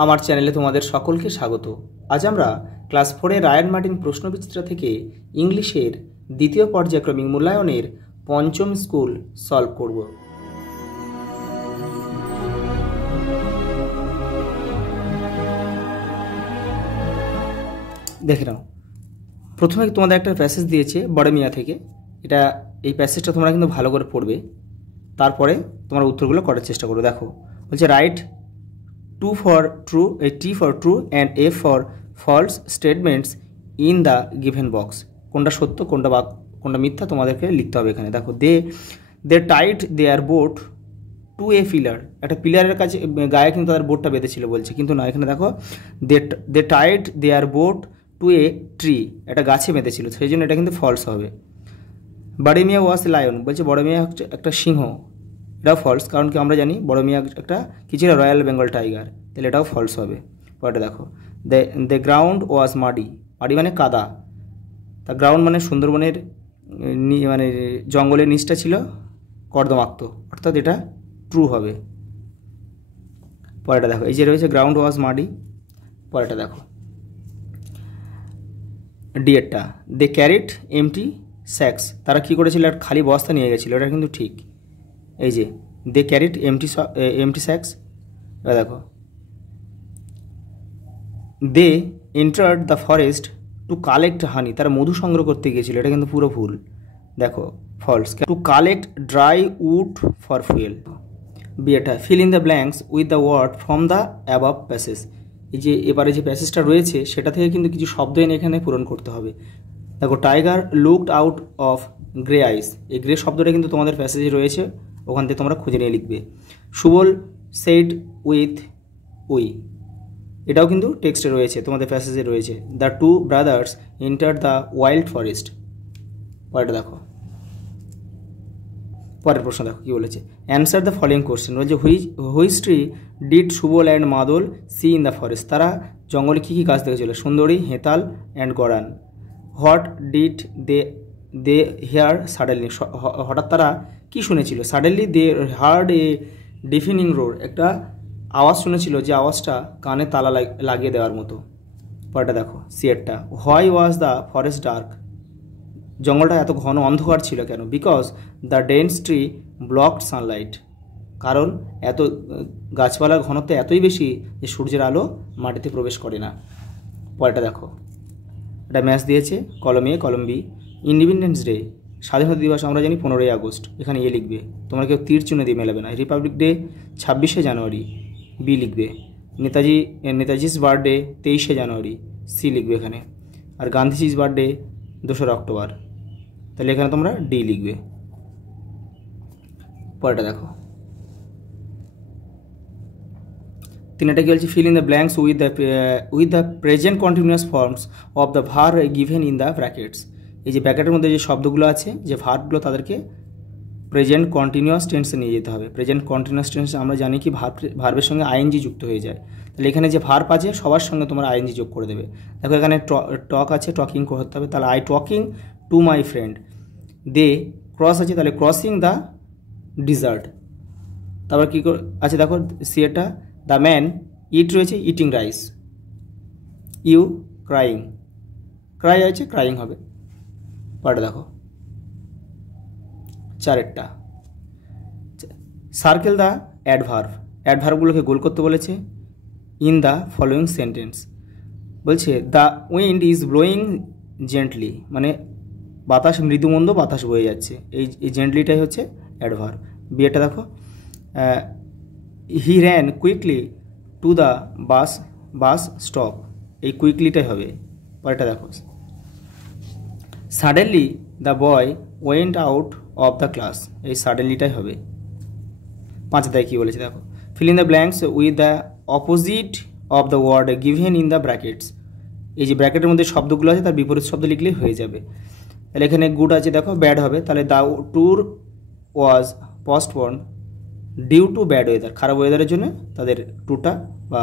আমার চ্যানেলে তোমাদের সকলকে স্বাগত। আজ আমরা ক্লাস 4 এর রায়ান মার্টিন প্রশ্নবিচিত্রা থেকে ইংলিশের দ্বিতীয় পর্যায়ক্রমিক মূল্যায়নের পঞ্চম স্কুল সলভ করব। দেখে নাও, প্রথমে তোমাদের একটা প্যাসেজ দিয়েছে বড় মিয়া থেকে। এই প্যাসেজটা তোমরা কিন্তু ভালো করে পড়বে, তারপরে তোমরা উত্তরগুলো করার চেষ্টা করো। দেখো বলছে right T for true and F for false statements in the given box। কোনটা সত্য কোনটা মিথ্যা তোমাদেরকে লিখতে হবে এখানে। দেখো they tied their boat to a pillar। একটা পিলারের কাছে গায়ে কিন্তু তাদের বোটটা বেঁধেছিল বলছে, কিন্তু না, এখানে দেখো they tied their boat to a tree, একটা গাছে বেঁধেছিল, সেই জন্য এটা কিন্তু ফলস হবে। বড় মিয়া ওয়াজ লায়ন বলছে বড় মিয়া হচ্ছে একটা সিংহ, এটাও ফলস, কারণ কি আমরা জানি বড় মিয়া একটা কি ছিল, রয়্যাল বেঙ্গল টাইগার, তাহলে এটাও ফলস হবে। পরেটা দেখো দ্য গ্রাউন্ড ওয়াজ মাডি মানে কাদা, তা গ্রাউন্ড মানে সুন্দরবনের মানে জঙ্গলের নিচটা ছিল কর্দমাক্ত, অর্থাৎ এটা ট্রু হবে। পরেটা দেখো এই যে রয়েছে গ্রাউন্ড ওয়াজ মাডি। পরেটা দেখো ডিএরটা দে ক্যারিড এমটি স্যাক্স, তারা কী করেছিল, একটা খালি বস্তা নিয়ে গেছিলো, এটা কিন্তু ঠিক। এই যে দে ক্যারিড এমটি স্যাক্স। এবার দেখো they entered the forest to collect honey, তারা মধু সংগ্রহ করতে গিয়েছিল, এটা কিন্তু পুরো ভুল। দেখো false. To collect dry wood for fuel. বিয়েটা fill in the blanks with the word from the above passage. এই যে এবারে যে প্যাসেজটা রয়েছে সেটা থেকে কিন্তু কিছু শব্দ এনে এখানে পূরণ করতে হবে। দেখো tiger looked out of grey আইস, এই গ্রে শব্দটা কিন্তু তোমাদের প্যাসেজে রয়েছে, ওখান থেকে তোমরা খুঁজে নিয়ে লিখবে। সুবল সেড উইথ উই, এটাও কিন্তু টেক্সটে রয়েছে, তোমাদের প্যাসেজে রয়েছে। The two brothers enter the wild forest. পরেরটা দেখো, পরের প্রশ্ন দেখো কী বলেছে, অ্যান্সার দ্য ফলোয়িং কোশ্চেন। বলছে which tree did Subal and Madal see in the forest, তারা জঙ্গলে কী কী গাছ দেখেছিল, sundari, hetal and garan. What did they hear suddenly, হঠাৎ তারা কি শুনেছিল, suddenly they heard a deafening roar, একটা আওয়াজ শুনেছিল যে আওয়াজটা কানে তালা লাগিয়ে দেওয়ার মতো। পরেটা দেখো সিয়েরটা why was the forest dark, জঙ্গলটা এত ঘন অন্ধকার ছিল কেন, because the dense tree blocked sunlight, কারণ এত গাছপালার ঘনত্ব এতই বেশি যে সূর্যের আলো মাটিতে প্রবেশ করে না। পরেটা দেখো এটা ম্যাচ দিয়েছে কলম এ কলম বি। ইন্ডিপেন্ডেন্স ডে, স্বাধীনতা দিবস আমরা জানি 15ই আগস্ট, এখানে এ লিখবে, তোমরা কেউ তীর চিহ্ন দিয়ে মেলাবে না। রিপাবলিক ডে 26শে জানুয়ারি, বি লিখবে। নেতাজিস বার্থডে 23শে জানুয়ারি, সি লিখবে এখানে। আর গান্ধীজির বার্থডে 2রা অক্টোবর, তাহলে এখানে তোমরা ডি লিখবে। পরেটা দেখো তিনটা কি বলছে, feel in the blanks with the present continuous forms of the verb given in the brackets. এই যে ব্র্যাকেটের মধ্যে যে শব্দগুলো আছে, যে ভার্বগুলো, তাদেরকে প্রেজেন্ট কন্টিনিউয়াস টেন্সে নিয়ে যেতে হবে। প্রেজেন্ট কন্টিনিউয়াস টেন্সে আমরা জানি কি ভার্বের সঙ্গে আইএনজি যুক্ত হয়ে যায়, তাহলে এখানে যে ভার্ব আছে সবার সঙ্গে তোমরা আইএনজি যোগ করে দেবে। দেখো এখানে টক আছে, টকিং করতে হবে, তাহলে I talking to my friend. They cross আছে, তাহলে ক্রসিং দ্য ডিজার্ট। তারপর কী আছে দেখো সিয়েটা দ্য ম্যান ইট রয়েছে, eating rice. You crying, cry আছে, ক্রাইং হবে। পরেটা দেখো চারেরটা সার্কেল দ্য অ্যাডভার্বগুলোকে গোল করতে বলেছে। ইন দ্য ফলোয়িং সেন্টেন্স বলছে the wind is blowing gently, মানে বাতাস মৃদুমন্দ বাতাস বয়ে যাচ্ছে, এই জেন্টলিটাই হচ্ছে অ্যাডভার্ব। বিয়েটা দেখো he ran quickly to the bus stop, এই কুইকলিটাই হবে। পরেরটা দেখো suddenly the boy went out of the class, এই সাডেনলিটাই হবে। পাঁচটায় কী বলেছে দেখো, fill in the blanks with the opposite of the word given in the brackets. এই যে ব্র্যাকেটের মধ্যে শব্দগুলো আছে তার বিপরীত শব্দ লিখলেই হয়ে যাবে। তাহলে এখানে গুড আছে, দেখো ব্যাড হবে, তাহলে the tour was postponed due to bad weather, খারাপ ওয়েদারের জন্য তাদের ট্যুরটা বা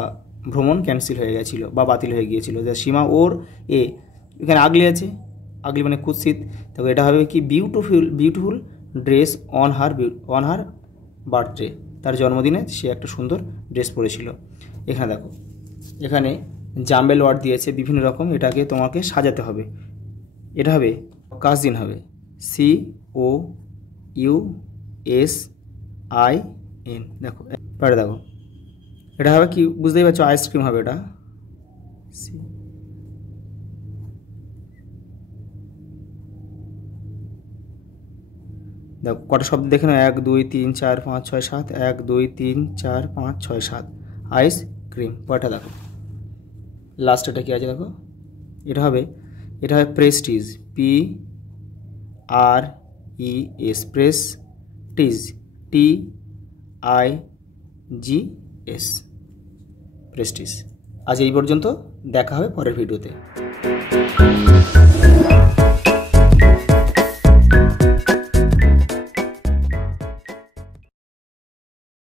ভ্রমণ ক্যান্সেল হয়ে গেছিলো বা বাতিল হয়ে গিয়েছিল। যা সীমা ওর এ, এখানে আগলি আছে, আগলি মানে কুৎসিত, তো এটা হবে কি beautiful dress on her birthday, তার জন্মদিনে সে একটা সুন্দর ড্রেস পরেছিল। এখানে দেখো এখানে জাম্বেল ওয়ার্ড দিয়েছে বিভিন্ন রকম, এটাকে তোমাকে সাজাতে হবে। এটা হবে কাজিন হবে COUSIN। দেখো পরে দেখো এটা হবে কি বুঝতেই পারছো, আইসক্রিম হবে এটা। দেখো কটা শব্দ দেখে নাও, 1 2 3 4 5 6 7, 1 2 3 4 5 6 7 আইসক্রিম। পরেরটা দেখো লাস্ট এটা কি আছে দেখো, এটা হবে Prestige PRES Prestige TIGS Prestige. আজ এই পর্যন্ত, দেখা হবে পরের ভিডিওতে।